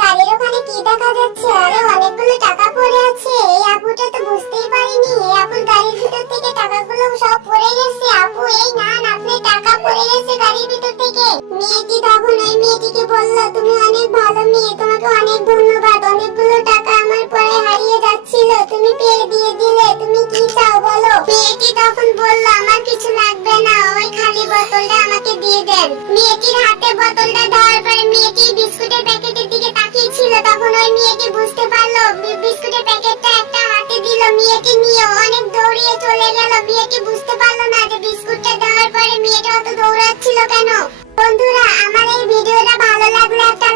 গাড়ির ওখানে কি দেখা যাচ্ছে? আরে অনেকগুলো টাকা পড়ে আছে। এই আপুটা তো বুঝতেই পারেনি এই আপুর গাড়ির ভিতর থেকে টাকাগুলো সব পড়ে গেছে। আপু এই নেন, আপনার টাকা পড়ে গেছে গাড়ির ভিতর থেকে। মেয়েটি তখন ওই মেয়েটিকে বলল, তুমি অনেক ভালো মেয়ে, তোমাকে অনেক ধন্যবাদ। অনেকগুলো টাকা আমার পরে হারিয়ে যাচ্ছিল, তুমি পেয়ে দিয়ে দিলে। তুমি কি চাও বলো? মেয়েটি তখন বলল, আমার কিছু লাগবে না, ওই খালি বোতলটা আমাকে দিয়ে দেন। মেয়েটির হাতে বোতলটা দেওয়ার পরে মেয়েটি বিস্কুটের প্যাকেটের দিকে তাকিয়েছিল। তখন ওই মেয়েটি বুঝতে পারলো বিস্কুটের প্যাকেটটা একটা হাতে দিল। মেয়েটি নিয়ে অনেক দৌড়িয়ে চলে গেল। মেয়েটি বুঝতে পারলো না যে বিস্কুটটা দেওয়ার পরে মেয়েটা অত দৌড়াচ্ছিল কেন। বন্ধুরা, আমার এই ভিডিওটা ভালো লাগলে একটা